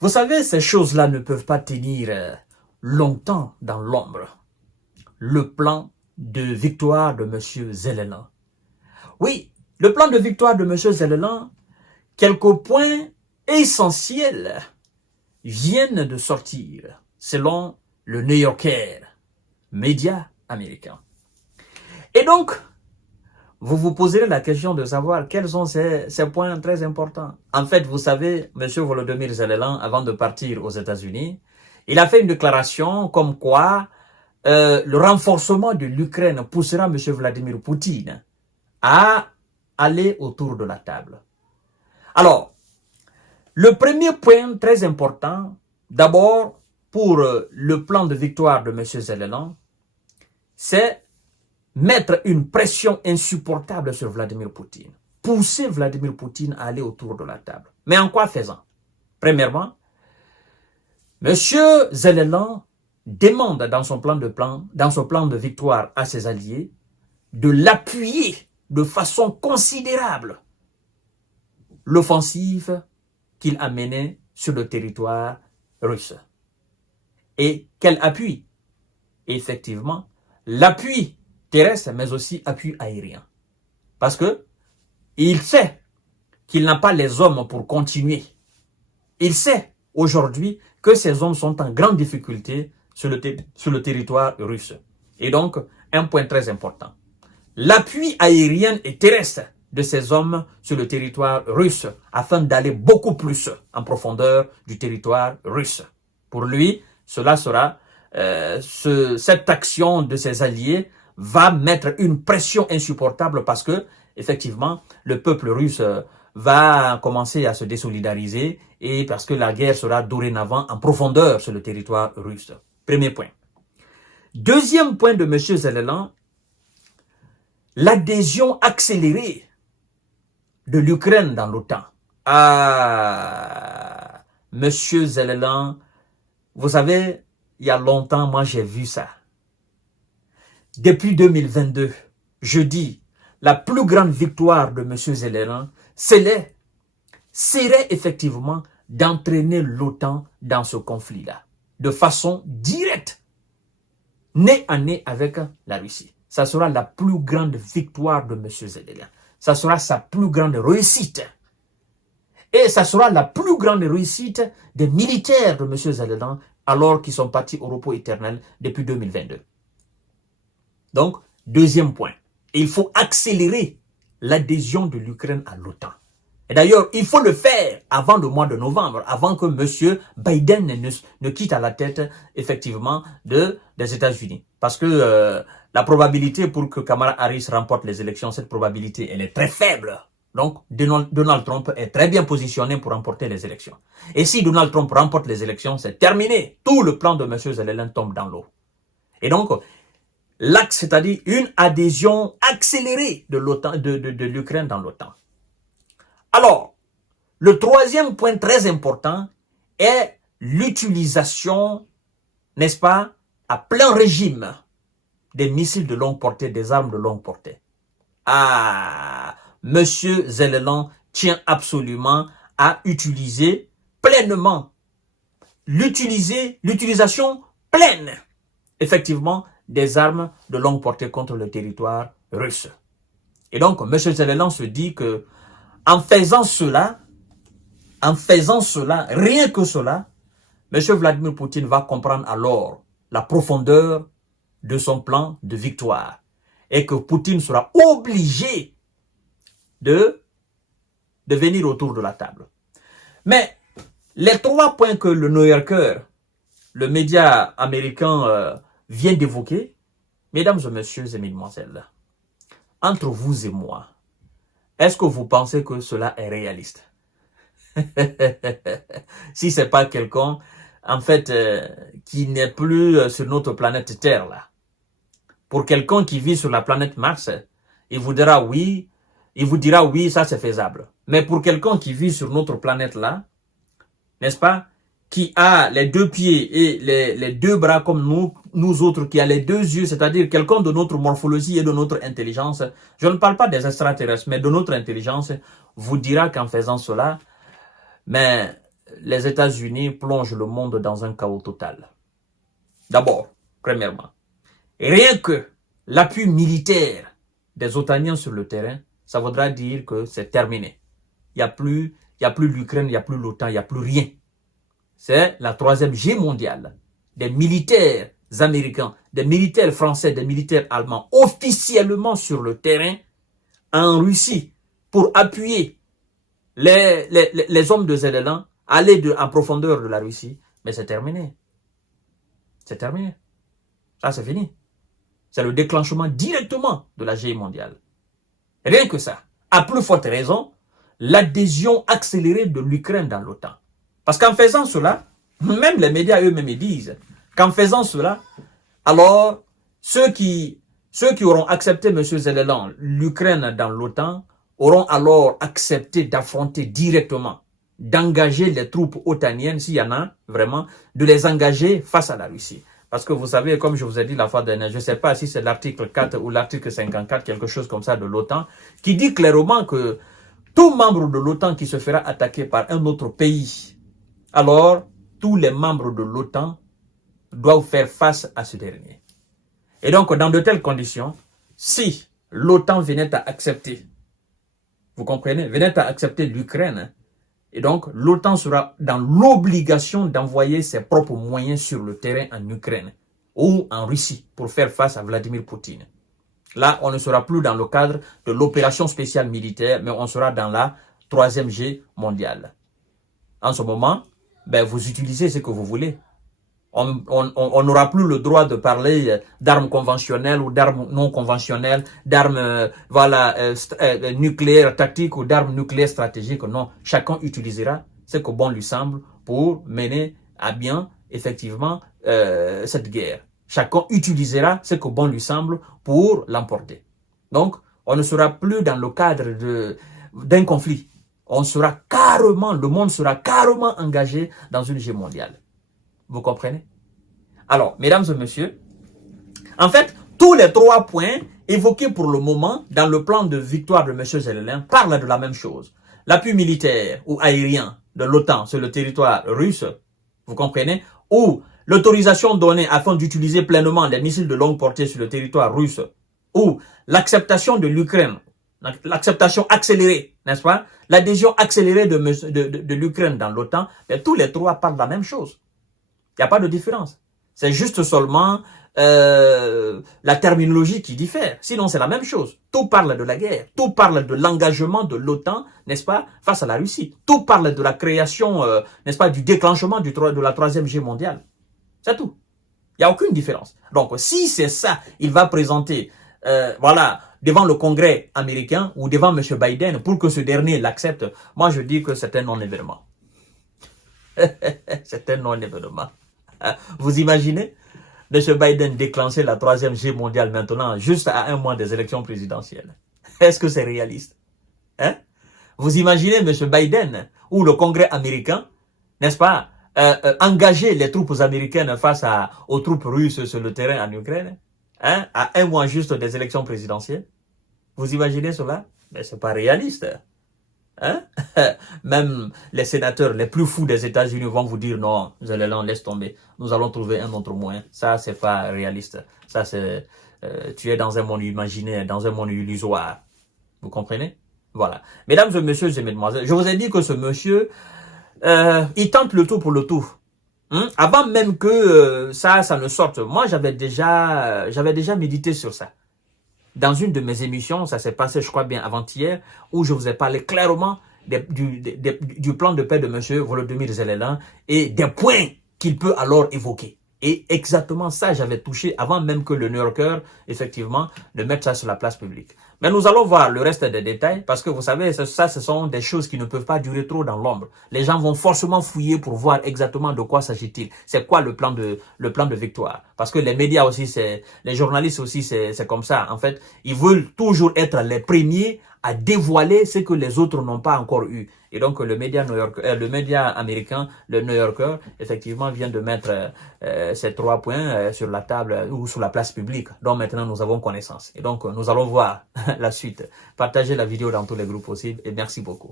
Vous savez, ces choses-là ne peuvent pas tenir longtemps dans l'ombre. Le plan de victoire de M. Zelensky. Oui, le plan de victoire de M. Zelensky, quelques points essentiels viennent de sortir, selon le New Yorker, média américain. Et donc, vous vous poserez la question de savoir quels sont ces points très importants. En fait, vous savez, M. Volodymyr Zelensky, avant de partir aux États-Unis, il a fait une déclaration comme quoi le renforcement de l'Ukraine poussera M. Vladimir Poutine à aller autour de la table. Alors, le premier point très important, d'abord, pour le plan de victoire de M. Zelensky, c'est mettre une pression insupportable sur Vladimir Poutine. Pousser Vladimir Poutine à aller autour de la table. Mais en quoi faisant? Premièrement, M. Zelensky demande dans son plan de victoire à ses alliés de l'appuyer de façon considérable l'offensive qu'il a menée sur le territoire russe. Et quel appui? Effectivement, l'appui terrestre, mais aussi appui aérien. Parce que il sait qu'il n'a pas les hommes pour continuer. Il sait aujourd'hui que ces hommes sont en grande difficulté sur le territoire russe. Et donc, un point très important. L'appui aérien et terrestre de ces hommes sur le territoire russe afin d'aller beaucoup plus en profondeur du territoire russe. Pour lui, cela sera, cette action de ses alliés va mettre une pression insupportable parce que, effectivement, le peuple russe va commencer à se désolidariser et parce que la guerre sera dorénavant en profondeur sur le territoire russe. Premier point. Deuxième point de M. Zelensky, l'adhésion accélérée de l'Ukraine dans l'OTAN. Ah, M. Zelensky, vous savez, il y a longtemps, moi j'ai vu ça. Depuis 2022, je dis, la plus grande victoire de M. Zelensky, serait effectivement d'entraîner l'OTAN dans ce conflit-là, de façon directe, nez à nez avec la Russie. Ça sera la plus grande victoire de M. Zelensky. Ça sera sa plus grande réussite. Et ça sera la plus grande réussite des militaires de M. Zelensky alors qu'ils sont partis au repos éternel depuis 2022. Donc, deuxième point, il faut accélérer l'adhésion de l'Ukraine à l'OTAN. Et d'ailleurs, il faut le faire avant le mois de novembre, avant que M. Biden ne quitte à la tête, effectivement, des États-Unis. Parce que la probabilité pour que Kamala Harris remporte les élections, cette probabilité, elle est très faible. Donc, Donald Trump est très bien positionné pour remporter les élections. Et si Donald Trump remporte les élections, c'est terminé. Tout le plan de M. Zelensky tombe dans l'eau. Et donc, l'axe, c'est-à-dire une adhésion accélérée de l'Ukraine dans l'OTAN. Alors, le troisième point très important est l'utilisation, n'est-ce pas, à plein régime des missiles de longue portée, des armes de longue portée. Ah, M. Zelensky tient absolument à utiliser pleinement, l'utilisation pleine, effectivement, des armes de longue portée contre le territoire russe. Et donc, M. Zelensky se dit que en faisant cela, rien que cela, M. Vladimir Poutine va comprendre alors la profondeur de son plan de victoire et que Poutine sera obligé de venir autour de la table. Mais les trois points que le New Yorker, le média américain, vient d'évoquer, mesdames et messieurs et mesdemoiselles, entre vous et moi, est-ce que vous pensez que cela est réaliste? Si ce n'est pas quelqu'un, en fait, qui n'est plus sur notre planète Terre, là. Pour quelqu'un qui vit sur la planète Mars, il vous dira oui, ça c'est faisable. Mais pour quelqu'un qui vit sur notre planète là, n'est-ce pas, qui a les deux pieds et les deux bras comme nous autres, qui a les deux yeux, c'est-à-dire quelqu'un de notre morphologie et de notre intelligence, je ne parle pas des extraterrestres, mais de notre intelligence, vous dira qu'en faisant cela, mais les États-Unis plongent le monde dans un chaos total. D'abord, premièrement, rien que l'appui militaire des Otaniens sur le terrain, ça voudra dire que c'est terminé. Il n'y a plus l'Ukraine, il n'y a plus l'OTAN, il n'y a plus rien. C'est la troisième guerre mondiale. Des militaires américains, des militaires français, des militaires allemands officiellement sur le terrain en Russie pour appuyer les hommes de Zelensky, aller en profondeur de la Russie. Mais c'est terminé. C'est terminé. Ça, c'est fini. C'est le déclenchement directement de la guerre mondiale. Rien que ça. À plus forte raison, l'adhésion accélérée de l'Ukraine dans l'OTAN. Parce qu'en faisant cela, même les médias eux-mêmes disent qu'en faisant cela, alors ceux qui auront accepté M. Zelensky, l'Ukraine dans l'OTAN, auront alors accepté d'affronter directement, d'engager les troupes otaniennes, s'il y en a vraiment, de les engager face à la Russie. Parce que vous savez, comme je vous ai dit la fois dernière, je ne sais pas si c'est l'article 4 ou l'article 54, quelque chose comme ça de l'OTAN, qui dit clairement que tout membre de l'OTAN qui se fera attaquer par un autre pays, alors tous les membres de l'OTAN doivent faire face à ce dernier. Et donc, dans de telles conditions, si l'OTAN venait à accepter, vous comprenez, venait à accepter l'Ukraine, et donc l'OTAN sera dans l'obligation d'envoyer ses propres moyens sur le terrain en Ukraine ou en Russie pour faire face à Vladimir Poutine. Là, on ne sera plus dans le cadre de l'opération spéciale militaire, mais on sera dans la troisième guerre mondiale. En ce moment, vous utilisez ce que vous voulez. On n'aura plus le droit de parler d'armes conventionnelles ou d'armes non conventionnelles, d'armes nucléaires tactiques ou d'armes nucléaires stratégiques. Non, chacun utilisera ce que bon lui semble pour mener à bien effectivement cette guerre. Chacun utilisera ce que bon lui semble pour l'emporter. Donc, on ne sera plus dans le cadre d'un conflit. On sera carrément, le monde sera carrément engagé dans une guerre mondiale. Vous comprenez? Alors, mesdames et messieurs, en fait, tous les 3 points évoqués pour le moment dans le plan de victoire de M. Zelensky parlent de la même chose. L'appui militaire ou aérien de l'OTAN sur le territoire russe, vous comprenez? Ou l'autorisation donnée afin d'utiliser pleinement les missiles de longue portée sur le territoire russe, ou l'acceptation de l'Ukraine, l'acceptation accélérée, n'est-ce pas? L'adhésion accélérée de l'Ukraine dans l'OTAN, tous les 3 parlent de la même chose. Il n'y a pas de différence. C'est juste seulement la terminologie qui diffère. Sinon, c'est la même chose. Tout parle de la guerre. Tout parle de l'engagement de l'OTAN, n'est-ce pas, face à la Russie. Tout parle de la création, n'est-ce pas, du déclenchement de la troisième guerre mondiale. C'est tout. Il n'y a aucune différence. Donc, si c'est ça, il va présenter, devant le Congrès américain ou devant M. Biden pour que ce dernier l'accepte. Moi, je dis que c'est un non-événement. C'est un non-événement. Vous imaginez M. Biden déclencher la troisième guerre mondiale maintenant, juste à 1 mois des élections présidentielles? Est-ce que c'est réaliste? Vous imaginez M. Biden ou le Congrès américain, n'est-ce pas, engager les troupes américaines face aux troupes russes sur le terrain en Ukraine, à 1 mois juste des élections présidentielles? Vous imaginez cela? Mais c'est pas réaliste. Même les sénateurs les plus fous des États-Unis vont vous dire non, Zelensky, laisse tomber. Nous allons trouver un autre moyen. Ça, c'est pas réaliste. Ça, c'est tu es dans un monde imaginaire, dans un monde illusoire. Vous comprenez? Voilà. Mesdames et messieurs et mesdemoiselles, je vous ai dit que ce monsieur, il tente le tout pour le tout. Avant même que ça ne sorte, moi j'avais déjà médité sur ça. Dans une de mes émissions, ça s'est passé, je crois bien, avant-hier, où je vous ai parlé clairement du plan de paix de M. Volodymyr Zelensky et des points qu'il peut alors évoquer. Et exactement ça, j'avais touché avant même que le New Yorker, effectivement, ne mette ça sur la place publique. Mais nous allons voir le reste des détails parce que vous savez, ça, ce sont des choses qui ne peuvent pas durer trop dans l'ombre. Les gens vont forcément fouiller pour voir exactement de quoi s'agit-il. C'est quoi le plan de victoire? Parce que les médias aussi, les journalistes aussi, c'est comme ça. En fait, ils veulent toujours être les premiers à dévoiler ce que les autres n'ont pas encore eu. Et donc, le média américain, le New Yorker, effectivement, vient de mettre ces 3 points sur la table ou sur la place publique, dont maintenant nous avons connaissance. Et donc, nous allons voir la suite. Partagez la vidéo dans tous les groupes possibles et merci beaucoup.